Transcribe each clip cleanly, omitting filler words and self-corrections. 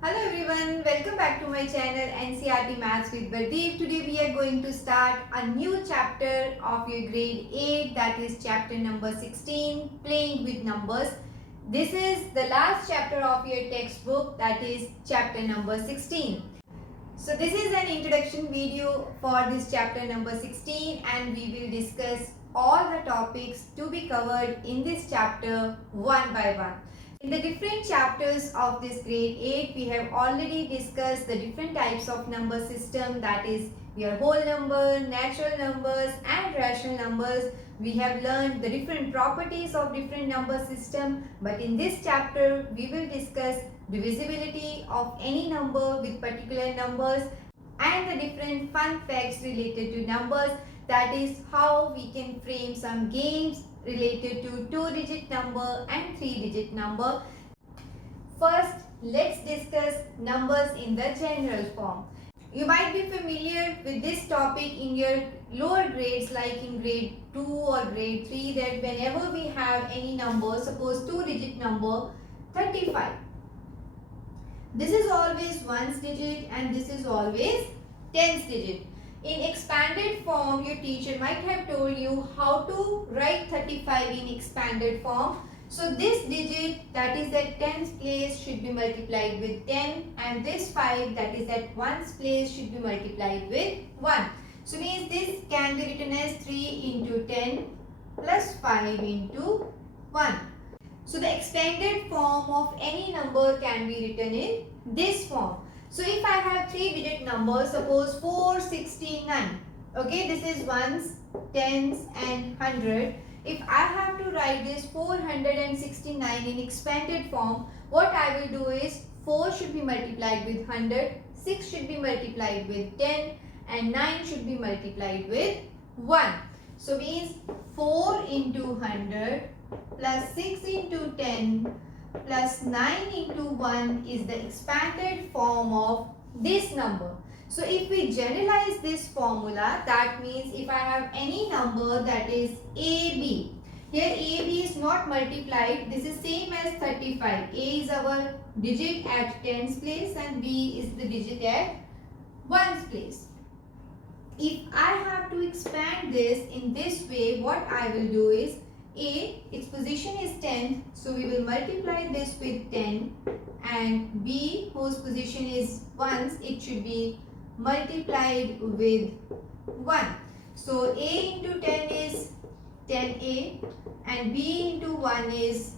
Hello everyone, welcome back to my channel NCRT Maths with Bardeep. Today we are going to start a new chapter of your grade 8, that is chapter number 16, playing with numbers. This is the last chapter of your textbook, that is chapter number 16. So this is an introduction video for this chapter number 16 and we will discuss all the topics to be covered in this chapter one by one. In the different chapters of this grade 8, we have already discussed the different types of number system, that is your whole number, natural numbers and rational numbers. We have learned the different properties of different number system, but in this chapter we will discuss divisibility of any number with particular numbers and the different fun facts related to numbers, that is how we can frame some games related to 2-digit number and 3-digit number. First, let's discuss numbers in the general form. You might be familiar with this topic in your lower grades like in grade 2 or grade 3, that whenever we have any number, suppose 2-digit number 35. This is always 1's digit and this is always 10's digit. In expanded form, your teacher might have told you how to write 35 in expanded form. So this digit that is at 10th place should be multiplied with 10 and this 5 that is at 1's place should be multiplied with 1. So means this can be written as 3 into 10 plus 5 into 1. So the expanded form of any number can be written in this form. So if I have 3-digit numbers, suppose 469, okay, this is ones, tens and 100. If I have to write this 469 in expanded form, what I will do is 4 should be multiplied with 100, 6 should be multiplied with 10 and 9 should be multiplied with 1. So means 4 into 100 plus 6 into 10 plus 9 into 1 is the expanded form of this number. So if we generalize this formula, that means if I have any number that is AB, here AB is not multiplied, this is same as 35. A is our digit at 10's place and B is the digit at 1's place. If I have to expand this in this way, what I will do is A, its position is 10, so we will multiply this with 10, and B, whose position is 1's, it should be multiplied with 1. So A into 10 is 10A and B into 1 is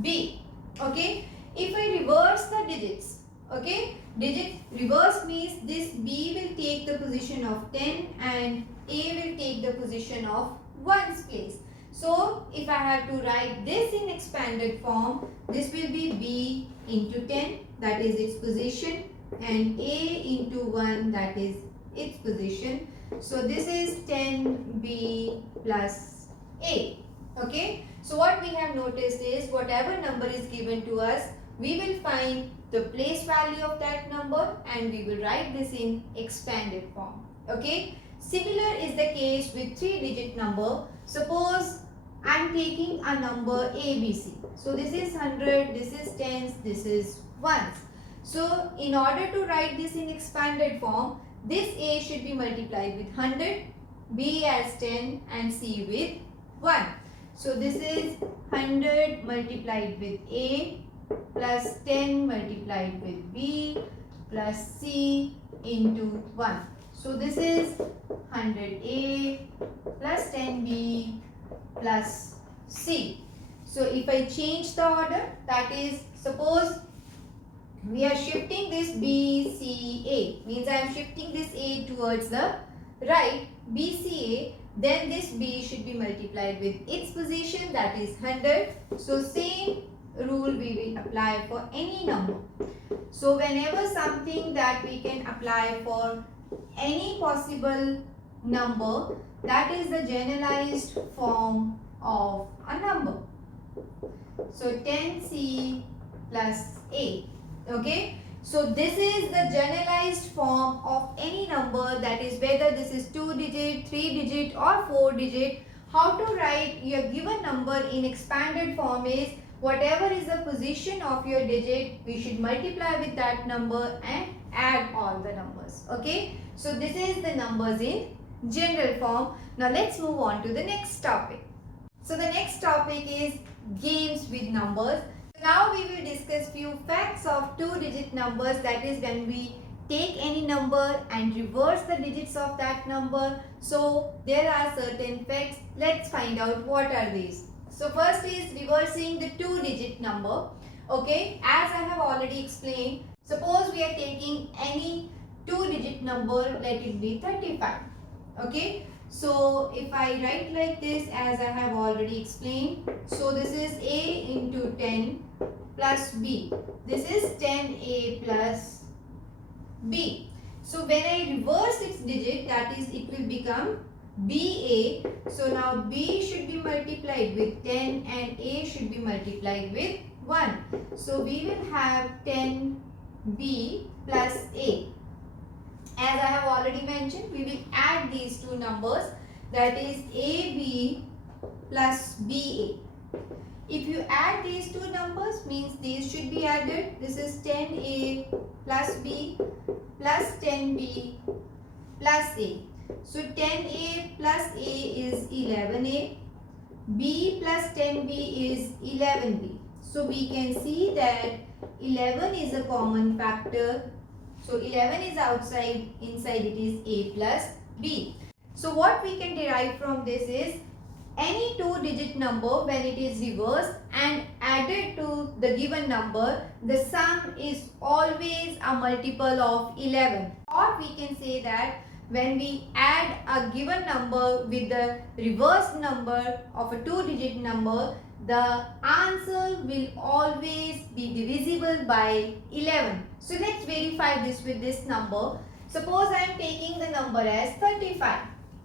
B. Okay, if I reverse the digits, okay, digit reverse means this B will take the position of 10 and A will take the position of 1's place. So, if I have to write this in expanded form, this will be B into 10, that is its position, and A into 1, that is its position. So, this is 10B plus A. Okay. So, what we have noticed is whatever number is given to us, we will find the place value of that number and we will write this in expanded form. Okay. Similar is the case with 3-digit number. Suppose I am taking a number ABC. So this is 100, this is tens, this is ones. So in order to write this in expanded form, this A should be multiplied with 100, B as 10 and C with 1. So this is 100 multiplied with A plus 10 multiplied with B plus C into 1. So this is 100A plus 10B plus C. So if I change the order, that is, suppose we are shifting this B, C, A, means I am shifting this A towards the right, B, C, A, then this B should be multiplied with its position, that is 100. So same rule we will apply for any number. So whenever something that we can apply for any possible number, that is the generalized form of a number. So 10C plus A. Okay. So this is the generalized form of any number, that is whether this is 2-digit, 3-digit or 4-digit. How to write your given number in expanded form is whatever is the position of your digit, we should multiply with that number and add all the numbers. Okay, so this is the numbers in general form. Now let's move on to the next topic. So the next topic is games with numbers. Now we will discuss few facts of two-digit numbers, that is when we take any number and reverse the digits of that number. So there are certain facts. Let's find out what are these. So first is reversing the two-digit number. Okay, as I have already explained, suppose we are taking any two-digit number, let it be 35. Okay, so if I write like this, as I have already explained, so this is A into 10 plus B. This is 10A plus B. So when I reverse its digit, that is, it will become BA. So now B should be multiplied with 10 and A should be multiplied with 1. So we will have 10B plus A. As I have already mentioned, we will add these two numbers, that is AB plus BA. If you add these two numbers, means these should be added. This is 10A plus B plus 10B plus A. So 10A plus A is 11A. B plus 10B is 11B. So we can see that 11 is a common factor. So 11 is outside, inside it is A plus B. So what we can derive from this is, any two-digit number, when it is reversed and added to the given number, the sum is always a multiple of 11. Or we can say that when we add a given number with the reversed number of a two-digit number, the answer will always be divisible by 11. So let's verify this with this number. Suppose I am taking the number as 35.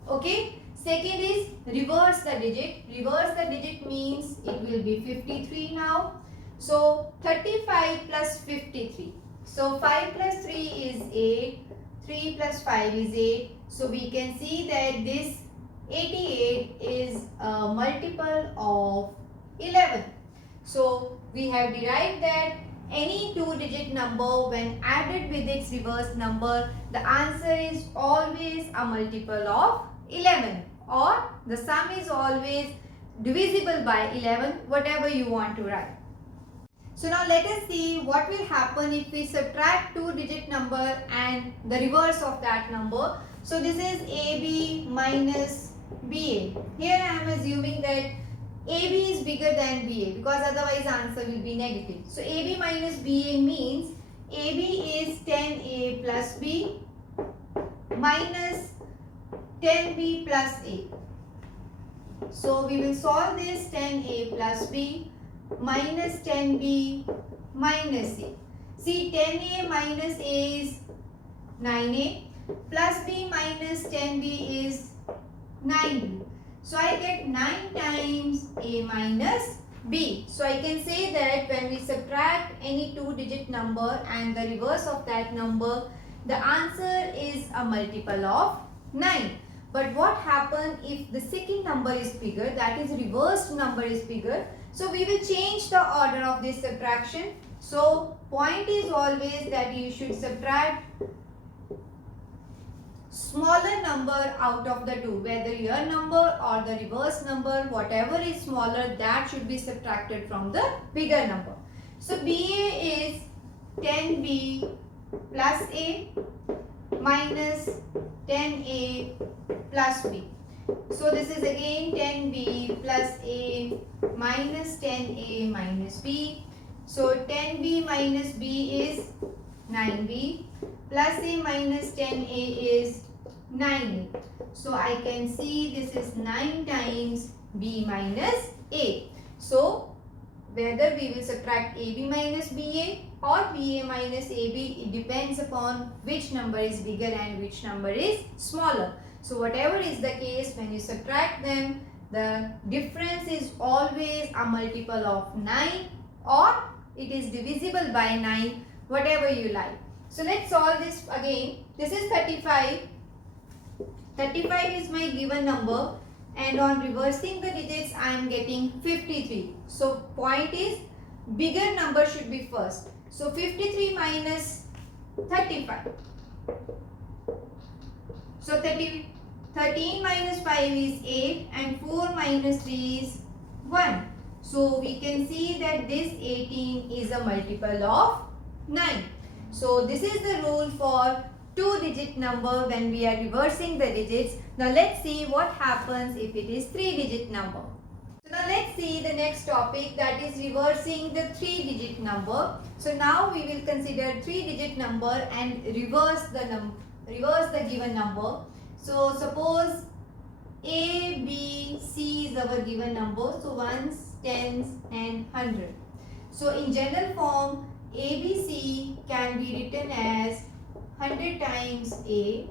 Okay. Second is reverse the digit. Reverse the digit means it will be 53 now. So 35 plus 53. So 5 plus 3 is 8. 3 plus 5 is 8. So we can see that this 88 is a multiple of 11. So we have derived that any two-digit number, when added with its reverse number, the answer is always a multiple of 11, or the sum is always divisible by 11, whatever you want to write. So now let us see what will happen if we subtract two-digit number and the reverse of that number. So this is AB minus BA. Here I am assuming that AB is bigger than BA, because otherwise answer will be negative. So AB minus BA means AB is 10A plus B minus 10B plus A. So we will solve this. 10A plus B minus 10B minus A. See, 10A minus A is 9A plus B minus 10B is 9B. So I get 9 times A minus B. So I can say that when we subtract any two-digit number and the reverse of that number, the answer is a multiple of 9. But what happens if the second number is bigger, that is reversed number is bigger? So we will change the order of this subtraction. So point is always that you should subtract smaller number out of the two, whether your number or the reverse number, whatever is smaller, that should be subtracted from the bigger number. So BA is 10B plus A minus 10A plus B. So this is again 10B plus A minus 10A minus B. So 10B minus B is 9B plus A minus 10A is 9. So I can see this is 9 times B minus A. So whether we will subtract AB minus BA or BA minus AB, it depends upon which number is bigger and which number is smaller. So whatever is the case, when you subtract them, the difference is always a multiple of 9, or it is divisible by 9, whatever you like. So let's solve this again. This is 35. 35 is my given number, and on reversing the digits I am getting 53. So point is bigger number should be first. So 53 minus 35. So 13 minus 5 is 8 and 4 minus 3 is 1. So we can see that this 18 is a multiple of 9. So this is the rule for 2-digit number when we are reversing the digits. Now let's see what happens if it is 3-digit number. So now let's see the next topic, that is reversing the 3-digit number. So now we will consider 3-digit number and reverse the given number. So suppose A, B, C is our given number. So ones, tens and 100. So in general form, ABC can be written as 100 times A,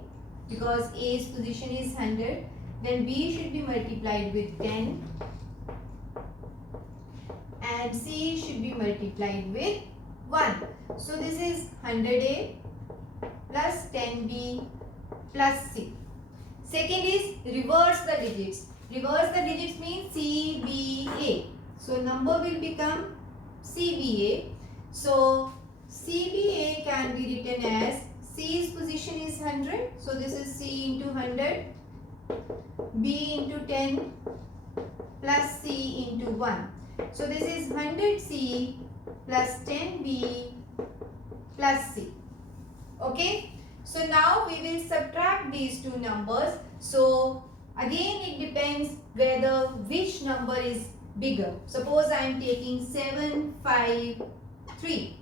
because A's position is 100. Then B should be multiplied with 10 and C should be multiplied with 1. So this is 100A plus 10B plus C. Second is reverse the digits. Reverse the digits means CBA. So number will become CBA. So CBA can be written as C's position is 100. So this is C into 100. B into 10 plus C into 1. So this is 100C plus 10B plus C. Okay. So now we will subtract these two numbers. So again it depends whether which number is bigger. Suppose I am taking 7, 5, 3.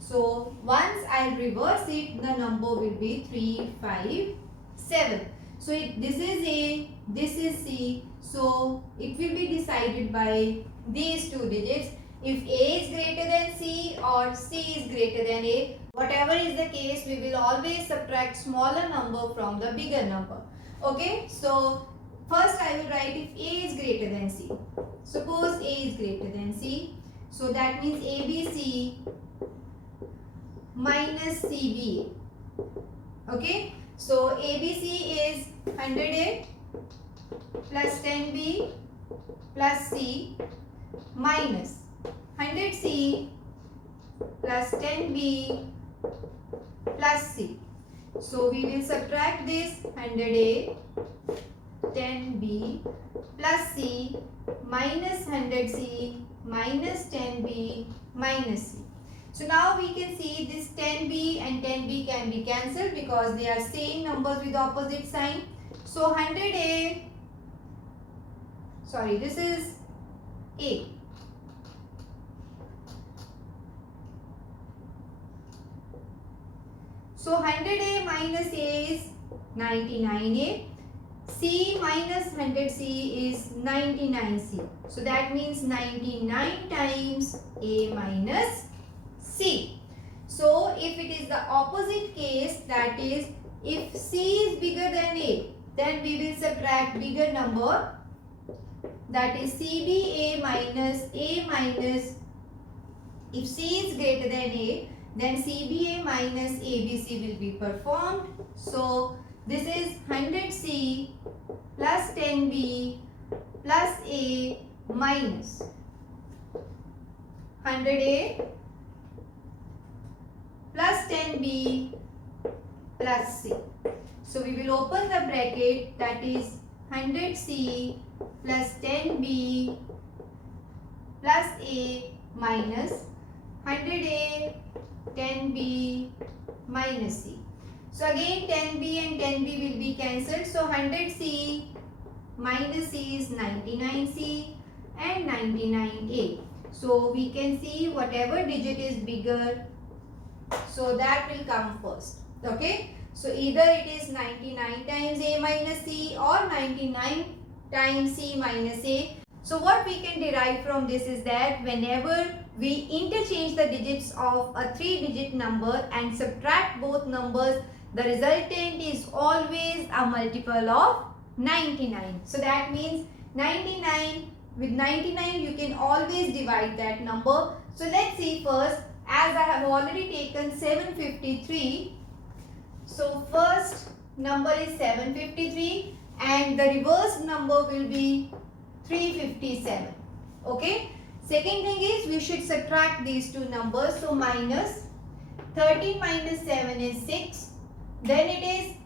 So once I reverse it, the number will be 3, 5, 7. So this is A, this is C. So it will be decided by these two digits. If A is greater than C or C is greater than A, whatever is the case, we will always subtract smaller number from the bigger number. Okay, so first I will write if A is greater than C. Suppose A is greater than C. So that means ABC minus CBA. Okay, so ABC is 100A plus 10B plus C minus 100C plus 10B plus C. So we will subtract this 100A, 10B plus C minus 100C minus 10B minus C. So now we can see this 10B and 10B can be cancelled because they are same numbers with opposite sign. So 100A, sorry, this is A. So 100A minus A is 99A. C minus 100C is 99C. So that means 99 times A minus C. So if it is the opposite case, that is if C is bigger than A, then we will subtract bigger number, that is CBA minus A minus, if C is greater than A, then CBA minus ABC will be performed. So this is 100C plus 10B plus A minus 100A plus 10B plus C. So we will open the bracket, that is 100C plus 10B plus A minus 100A 10B minus C. So again 10B and 10B will be cancelled. So 100C minus C is 99C and 99A. So we can see whatever digit is bigger, so that will come first. Okay. So either it is 99 times A minus C or 99 times C minus A. So what we can derive from this is that whenever we interchange the digits of a 3-digit number and subtract both numbers, the resultant is always a multiple of 99. So that means 99, with 99 you can always divide that number. So let's see first, as I have already taken 753. So first number is 753 and the reverse number will be 357. Okay. Second thing is we should subtract these two numbers. So minus 13 minus 7 is 6. Then it is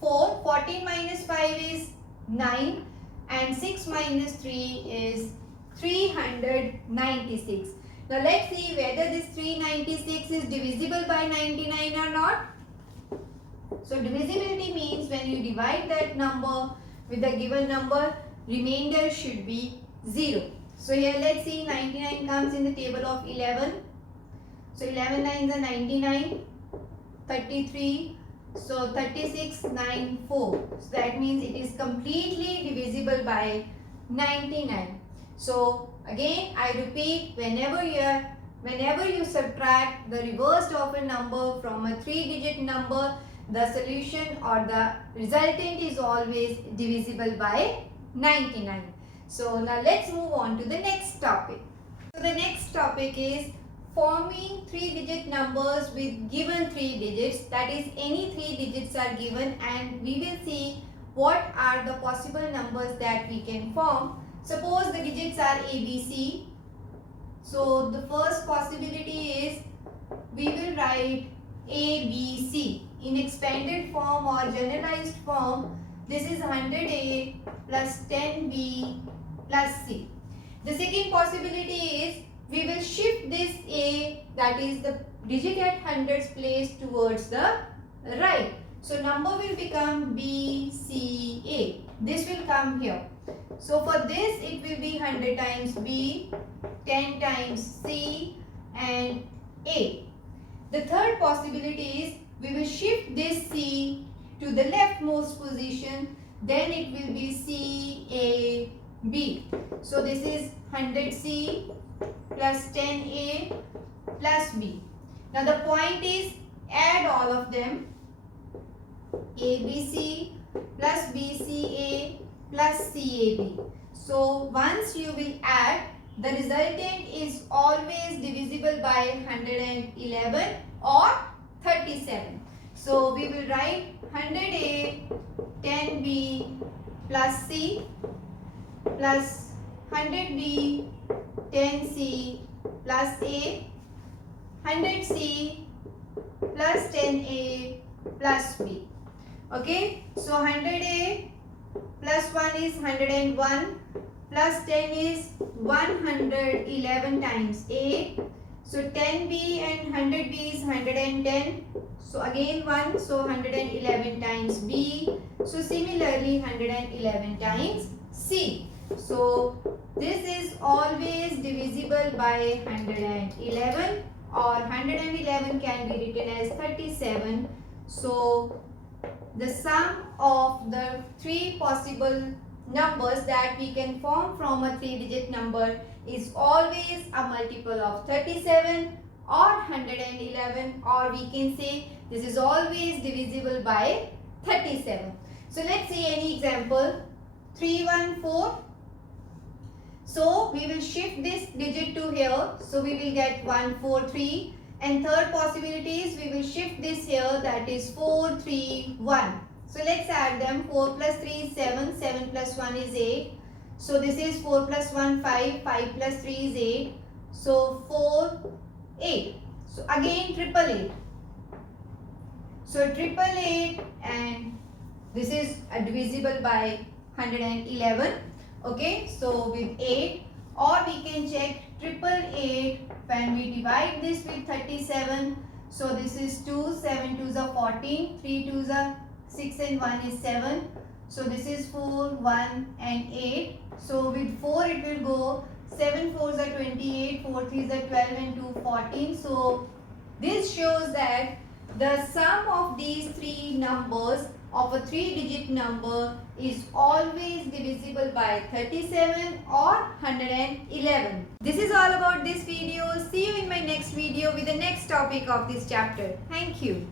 4. 14 minus 5 is 9. And 6 minus 3 is 396. Now let's see whether this 396 is divisible by 99 or not. So divisibility means when you divide that number with the given number, remainder should be 0. So here let's see 99 comes in the table of 11. So 11 nines are 99, 33, so 36, 9, 4. So that means it is completely divisible by 99. So again I repeat, whenever you subtract the reverse of a number from a 3-digit number, the solution or the resultant is always divisible by 99. So now let's move on to the next topic. So the next topic is forming 3-digit numbers with given 3 digits. That is, any 3 digits are given and we will see what are the possible numbers that we can form. Suppose the digits are ABC. So the first possibility is we will write ABC. In expanded form or generalized form, this is 100A plus 10B plus C. The second possibility is we will shift this A, that is the digit at hundreds place, towards the right. So number will become BCA. This will come here. So for this it will be 100 times B, 10 times C and A. The third possibility is we will shift this C to the leftmost position, then it will be CAB. So this is 100C plus 10A plus B. Now the point is add all of them. ABC plus BCA plus CAB. So once you will add, the resultant is always divisible by 111 or 37. So we will write 100A 10B plus C plus 100B 10C plus A, 100C plus 10A plus B. Okay, so 100A plus 1 is 101 plus 10 is 111 times A. So 10B and 100B is 110. So again 1, so 111 times B. So similarly 111 times C. So this is always divisible by 111, or 111 can be written as 37. So the sum of the 3 possible numbers that we can form from a 3-digit number is always a multiple of 37 or 111, or we can say this is always divisible by 37. So let's see any example. 314. So we will shift this digit to here. So we will get 143. And third possibility is we will shift this here, that is 431. So let's add them. 4 plus 3 is 7. 7 plus 1 is 8. So this is 4 plus 1 5. 5 plus 3 is 8. So 4 8. So again 888. So 888, and this is divisible by 111. Okay, so with 8, or we can check 888 when we divide this with 37. So this is 2, 7 2s are 14, 3 2s are 6 and 1 is 7. So this is 4, 1 and 8. So with 4 it will go 7 4s are 28, 4 3s are 12 and 2 14. So this shows that the sum of these 3 numbers of a 3-digit number is always divisible by 37 or 111. This is all about this video. See you in my next video with the next topic of this chapter. Thank you.